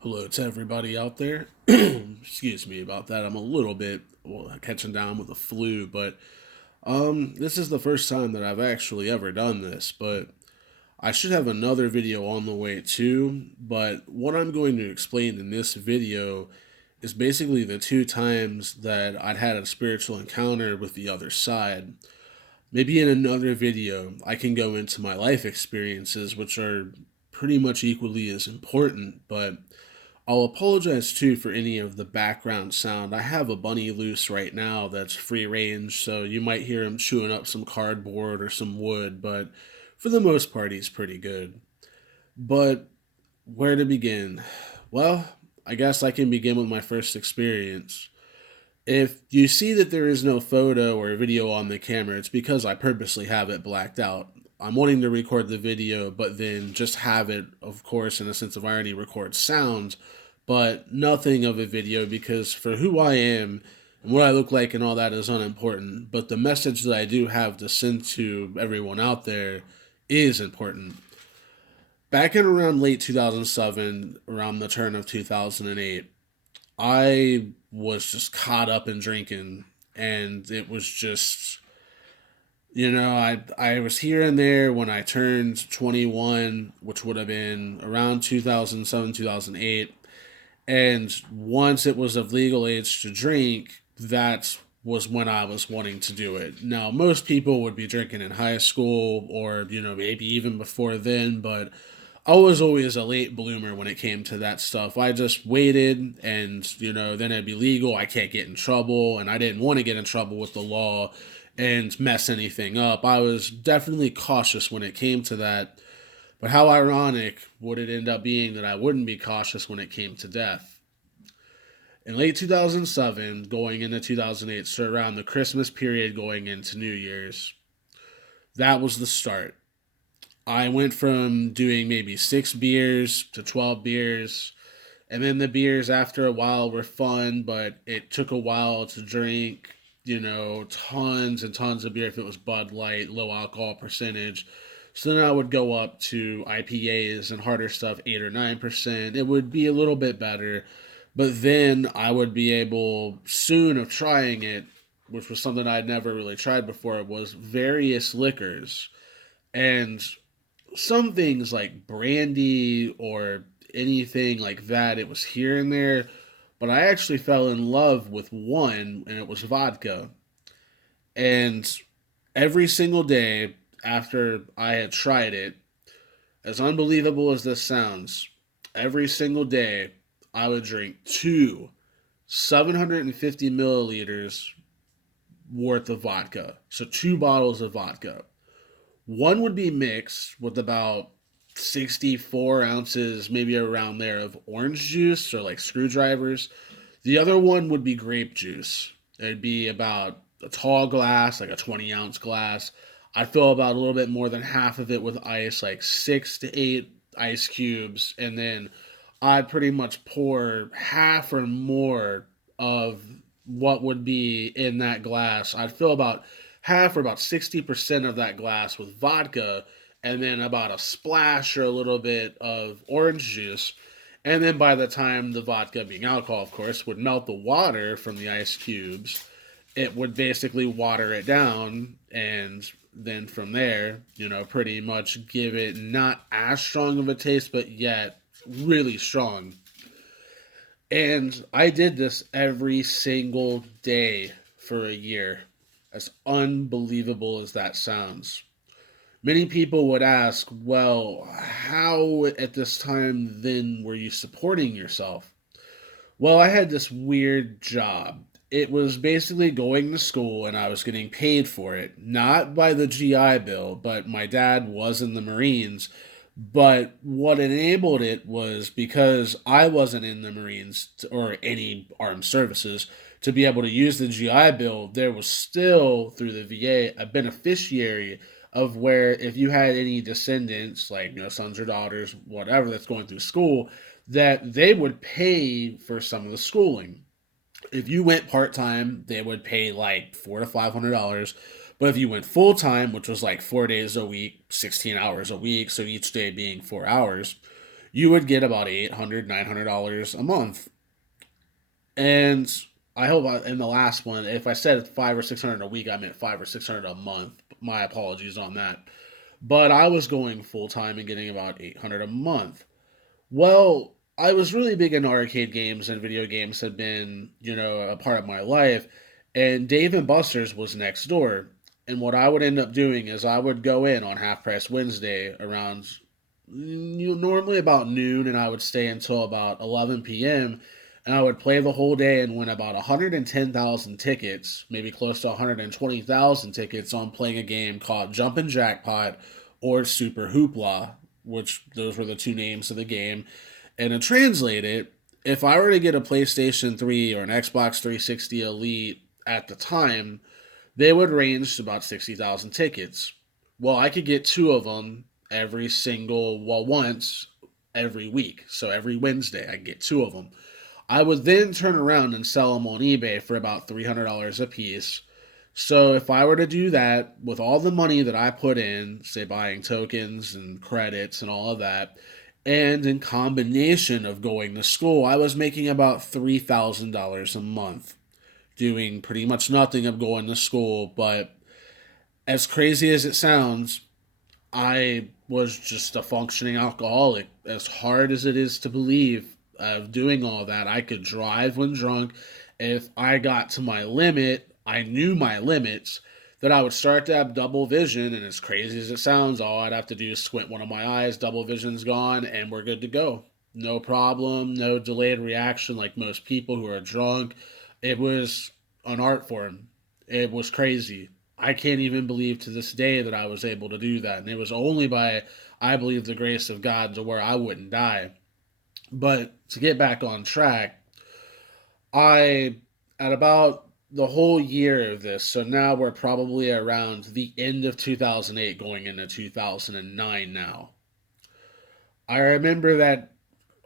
Hello to everybody out there. Excuse me about that. I'm a little bit catching down with the flu, but this is the first time that I've actually ever done this. But I should have another video on the way too. But what I'm going to explain in this video is basically the two times that I'd had a spiritual encounter with the other side. Maybe in another video, I can go into my life experiences, which are pretty much equally as important, but I'll apologize too for any of the background sound. I have a bunny loose right now that's free range, so you might hear him chewing up some cardboard or some wood, but for the most part, he's pretty good. But where to begin? Well, I guess I can begin with my first experience. If you see that there is no photo or video on the camera, it's because I purposely have it blacked out. I'm wanting to record the video, but then just have it, of course, in a sense of irony, record sounds, but nothing of a video because for who I am and what I look like and all that is unimportant. But the message that I do have to send to everyone out there is important. Back in around late 2007, around the turn of 2008, I was just caught up in drinking, and it was just I was here and there when I turned 21, which would have been around 2007 2008, and once it was of legal age to drink, that was when I was wanting to do it. Now, most people would be drinking in high school or, maybe even before then, but I was always a late bloomer when it came to that stuff. I just waited and, then it'd be legal. I can't get in trouble. And I didn't want to get in trouble with the law and mess anything up. I was definitely cautious when it came to that. But how ironic would it end up being that I wouldn't be cautious when it came to death? In late 2007, going into 2008, so around the Christmas period going into New Year's, that was the start. I went from doing maybe 6 beers to 12 beers. And then the beers after a while were fun, but it took a while to drink, tons and tons of beer if it was Bud Light, low alcohol percentage. So then I would go up to IPAs and harder stuff, 8 or 9%. It would be a little bit better. But then I would be able soon of trying it, which was something I'd never really tried before, was various liquors. And some things like brandy or anything like that, it was here and there. But I actually fell in love with one, and it was vodka. And every single day after I had tried it, as unbelievable as this sounds, every single day I would drink two 750 milliliters worth of vodka. So two bottles of vodka. One would be mixed with about 64 ounces, maybe around there, of orange juice or like screwdrivers. The other one would be grape juice. It'd be about a tall glass, like a 20-ounce glass. I'd fill about a little bit more than half of it with ice, like 6 to 8 ice cubes. And then I'd pretty much pour half or more of what would be in that glass. I'd fill about half or about 60% of that glass with vodka, and then about a splash or a little bit of orange juice. And then by the time the vodka, being alcohol, of course, would melt the water from the ice cubes, it would basically water it down. And then from there, pretty much give it not as strong of a taste, but yet really strong. And I did this every single day for a year, as unbelievable as that sounds. Many people would ask, well, how at this time then were you supporting yourself? Well, I had this weird job. It was basically going to school and I was getting paid for it. Not by the GI Bill, but my dad was in the Marines. But what enabled it was because I wasn't in the Marines or any armed services to be able to use the GI Bill, there was still, through the VA, a beneficiary of where if you had any descendants, like sons or daughters, whatever, that's going through school, that they would pay for some of the schooling. If you went part time, they would pay like $400 to $500. But if you went full time, which was like 4 days a week, 16 hours a week, so each day being 4 hours, you would get about $800, $900 a month. And I hope in the last one, if I said 500 or 600 a week, I meant 500 or 600 a month. My apologies on that. But I was going full time and getting about 800 a month. Well, I was really big into arcade games, and video games had been, a part of my life. And Dave and Buster's was next door. And what I would end up doing is I would go in on Half Price Wednesday around normally about noon, and I would stay until about 11 p.m. And I would play the whole day and win about 110,000 tickets, maybe close to 120,000 tickets on playing a game called Jumpin' Jackpot or Super Hoopla, which those were the two names of the game. And to translate it, if I were to get a PlayStation 3 or an Xbox 360 Elite at the time, they would range to about 60,000 tickets. Well, I could get two of them once every week. So every Wednesday, I get two of them. I would then turn around and sell them on eBay for about $300 a piece. So if I were to do that with all the money that I put in, say buying tokens and credits and all of that, and in combination of going to school, I was making about $3,000 a month, doing pretty much nothing of going to school. But as crazy as it sounds, I was just a functioning alcoholic. As hard as it is to believe, of doing all that, I could drive when drunk. If I got to my limit, I knew my limits, that I would start to have double vision. And as crazy as it sounds, all I'd have to do is squint one of my eyes, double vision's gone, and we're good to go. No problem, no delayed reaction like most people who are drunk. It was an art form. It was crazy. I can't even believe to this day that I was able to do that. And it was only by, I believe, the grace of God to where I wouldn't die. But to get back on track, I, at about the whole year of this, so now we're probably around the end of 2008 going into 2009 now. I remember that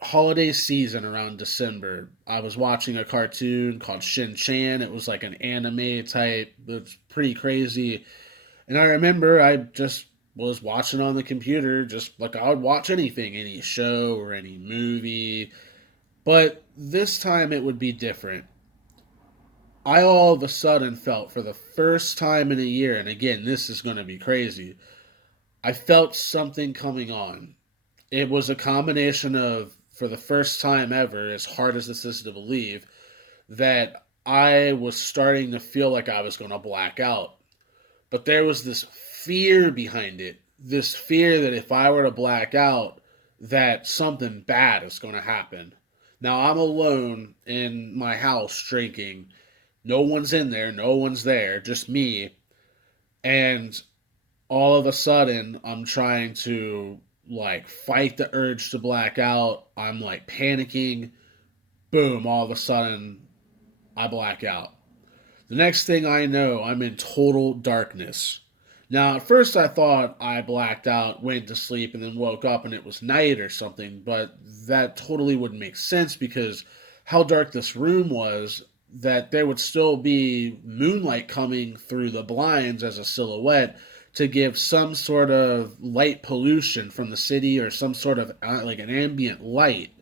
holiday season around December. I was watching a cartoon called Shin Chan. It was like an anime type. It's pretty crazy. And I remember I just was watching on the computer, just like I would watch anything, any show or any movie. But this time it would be different. I all of a sudden felt for the first time in a year, and again, this is going to be crazy, I felt something coming on. It was a combination of, for the first time ever, as hard as this is to believe, that I was starting to feel like I was going to black out. But there was this fear behind it. This fear that if I were to black out, that something bad is going to happen. Now I'm alone in my house drinking. No one's in there, no one's there, just me. And all of a sudden, I'm trying to like fight the urge to black out. I'm like panicking. Boom, all of a sudden, I black out. The next thing I know, I'm in total darkness. Now, at first, I thought I blacked out, went to sleep, and then woke up and it was night or something, but that totally wouldn't make sense because how dark this room was, that there would still be moonlight coming through the blinds as a silhouette to give some sort of light pollution from the city or some sort of like an ambient light.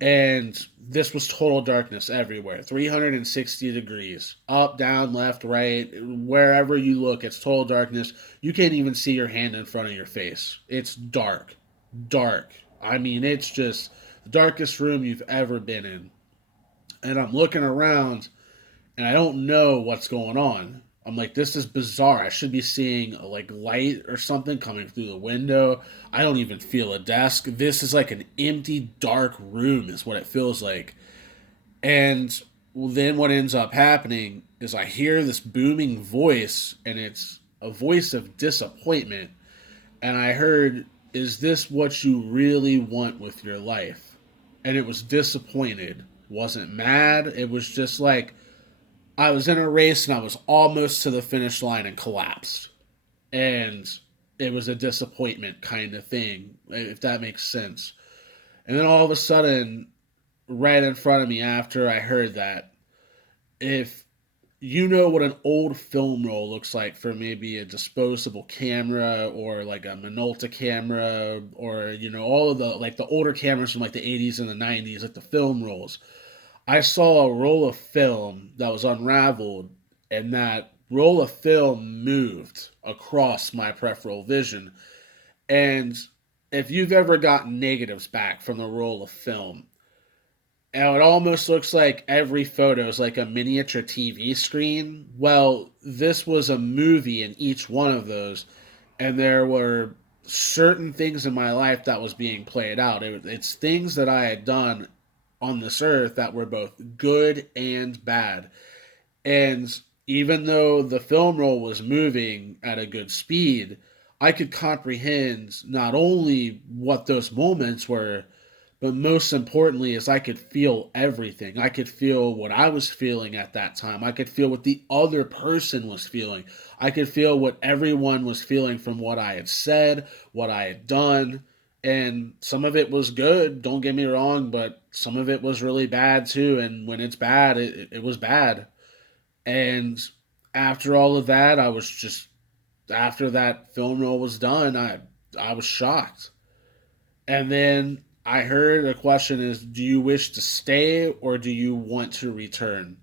And this was total darkness everywhere, 360 degrees, up, down, left, right, wherever you look, it's total darkness. You can't even see your hand in front of your face. It's dark. Dark. I mean, it's just the darkest room you've ever been in. And I'm looking around and I don't know what's going on. I'm like, this is bizarre. I should be seeing like light or something coming through the window. I don't even feel a desk. This is like an empty, dark room, is what it feels like. And then what ends up happening is I hear this booming voice, and it's a voice of disappointment. And I heard, is this what you really want with your life? And it was disappointed. Wasn't mad. It was just like, I was in a race and I was almost to the finish line and collapsed. And it was a disappointment kind of thing, if that makes sense. And then all of a sudden, right in front of me after I heard that, if you know what an old film roll looks like for maybe a disposable camera or like a Minolta camera, or all of the like the older cameras from like the 80s and the 90s, like the film rolls. I saw a roll of film that was unraveled, and that roll of film moved across my peripheral vision. And if you've ever gotten negatives back from the roll of film, and it almost looks like every photo is like a miniature TV screen. Well, this was a movie in each one of those, and there were certain things in my life that was being played out. It's things that I had done on this earth that were both good and bad. And even though the film roll was moving at a good speed, I could comprehend not only what those moments were, but most importantly is I could feel everything. I could feel what I was feeling at that time. I could feel what the other person was feeling. I could feel what everyone was feeling from what I had said, what I had done. And some of it was good, don't get me wrong, but some of it was really bad too. And when it's bad, it was bad. And after all of that, I was just, after that film roll was done, I was shocked. And then I heard a question is, do you wish to stay or do you want to return?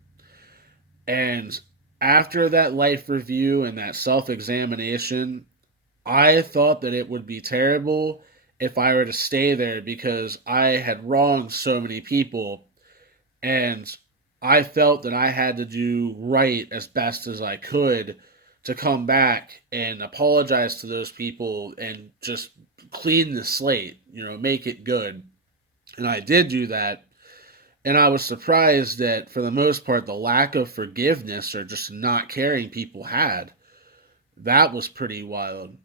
And after that life review and that self examination, I thought that it would be terrible if I were to stay there because I had wronged so many people, and I felt that I had to do right as best as I could to come back and apologize to those people and just clean the slate, make it good. And I did do that. And I was surprised that for the most part, the lack of forgiveness or just not caring people had. That was pretty wild.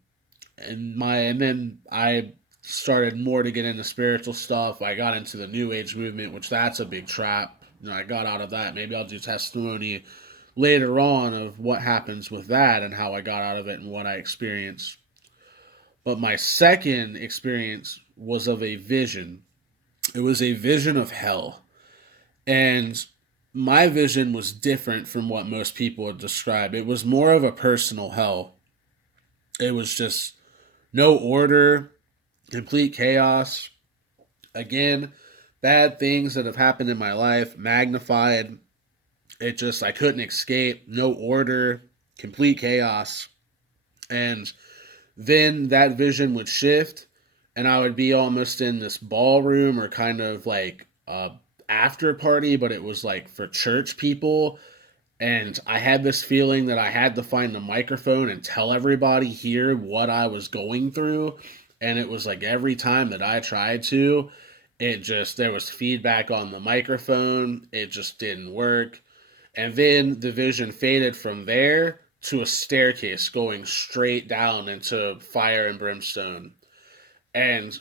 And then I started more to get into spiritual stuff. I got into the New Age movement, which that's a big trap. I got out of that. Maybe I'll do testimony later on of what happens with that and how I got out of it and what I experienced. But my second experience was of a vision. It was a vision of hell. And my vision was different from what most people would describe. It was more of a personal hell. It was just no order, complete chaos. Again, bad things that have happened in my life magnified. It just, I couldn't escape. No order, complete chaos. And then that vision would shift, and I would be almost in this ballroom or kind of like a after party, but it was like for church people. And I had this feeling that I had to find the microphone and tell everybody here what I was going through. And it was like every time that I tried to, it just, there was feedback on the microphone. It just didn't work. And then the vision faded from there to a staircase going straight down into fire and brimstone. And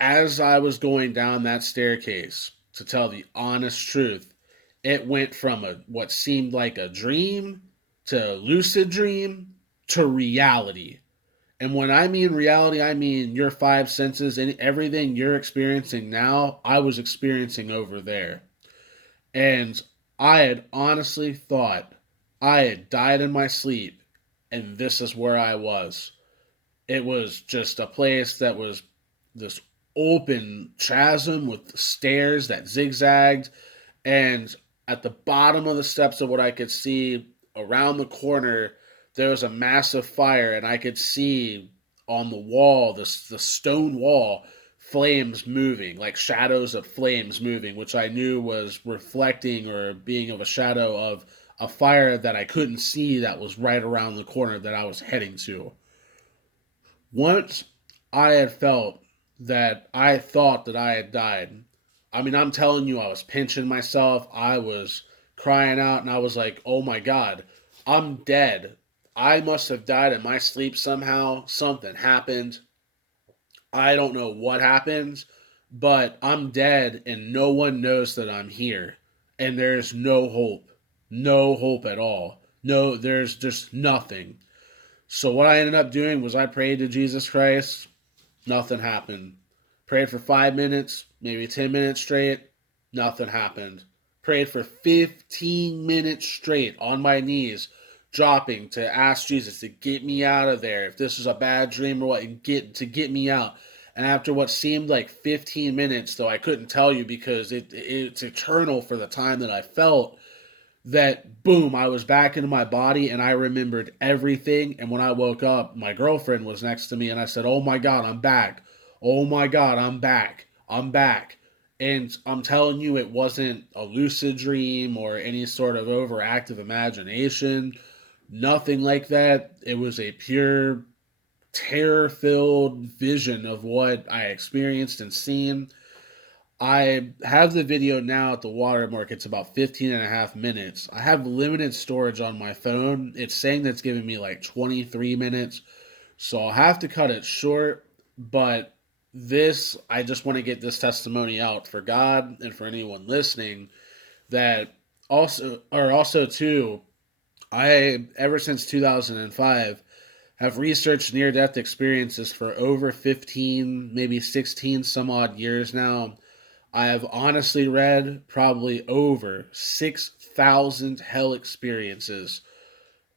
as I was going down that staircase, to tell the honest truth, it went from a what seemed like a dream to lucid dream to reality. And when I mean reality, I mean your five senses and everything you're experiencing now, I was experiencing over there. And I had honestly thought I had died in my sleep, and this is where I was. It was just a place that was this open chasm with stairs that zigzagged, and at the bottom of the steps of what I could see around the corner, there was a massive fire, and I could see on the wall, the stone wall, flames moving, like shadows of flames moving, which I knew was reflecting or being of a shadow of a fire that I couldn't see that was right around the corner that I was heading to. Once I had felt that I thought that I had died, I mean, I'm telling you, I was pinching myself. I was crying out, and I was like, oh my God, I'm dead. I must have died in my sleep somehow. Something happened. I don't know what happened, but I'm dead, and no one knows that I'm here. And there's no hope. No hope at all. No, there's just nothing. So what I ended up doing was I prayed to Jesus Christ. Nothing happened. Prayed for 5 minutes, maybe 10 minutes straight. Nothing happened. prayed for 15 minutes straight on my knees, dropping to ask Jesus to get me out of there. If this was a bad dream or what, and get me out. And after what seemed like 15 minutes, though I couldn't tell you because it's eternal for the time that I felt, that boom, I was back into my body and I remembered everything. And when I woke up, my girlfriend was next to me and I said, "Oh my God, I'm back. Oh my God, I'm back. I'm back." And I'm telling you, it wasn't a lucid dream or any sort of overactive imagination. Nothing like that. It was a pure terror filled vision of what I experienced and seen. I have the video now at the watermark. It's about 15 and a half minutes. I have limited storage on my phone. It's saying that's giving me like 23 minutes. So I'll have to cut it short. But this, I just want to get this testimony out for God and for anyone listening that also too, I, ever since 2005, have researched near death experiences for over 15, maybe 16 some odd years now. I have honestly read probably over 6,000 hell experiences.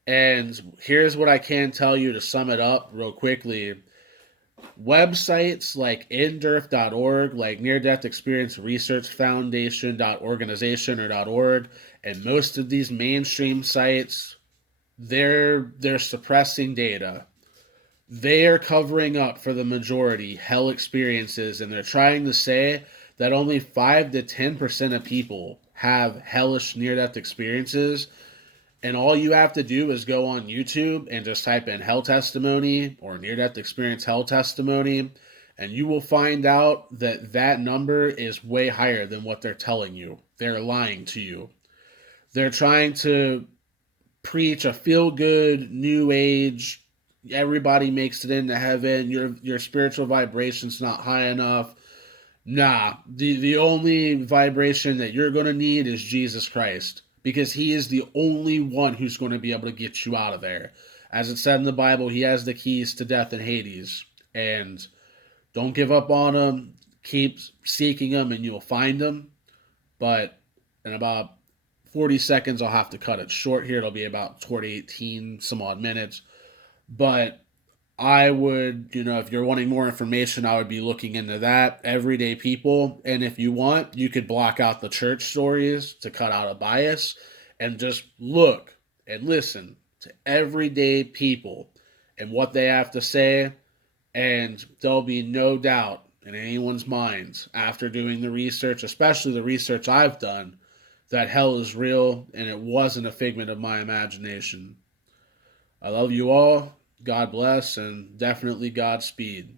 And here's what I can tell you to sum it up real quickly. Websites like nderf.org, like Near Death Experience Research Foundation.organization or .org, and most of these mainstream sites, they're suppressing data. They are covering up for the majority hell experiences, and they're trying to say that only 5 to 10% of people have hellish near death experiences. And all you have to do is go on YouTube and just type in hell testimony or near death experience hell testimony, and you will find out that that number is way higher than what they're telling you. They're lying to you. They're trying to preach a feel good, new age, everybody makes it into heaven, your spiritual vibration's not high enough. Nah, the only vibration that you're going to need is Jesus Christ, because he is the only one who's going to be able to get you out of there. As it said in the Bible, he has the keys to death and Hades. And don't give up on him. Keep seeking him and you'll find him. But in about 40 seconds, I'll have to cut it short here. It'll be about 18 some odd minutes. But I would, if you're wanting more information, I would be looking into that. Everyday people. And if you want, you could block out the church stories to cut out a bias and just look and listen to everyday people and what they have to say. And there'll be no doubt in anyone's minds after doing the research, especially the research I've done, that hell is real and it wasn't a figment of my imagination. I love you all. God bless, and definitely Godspeed.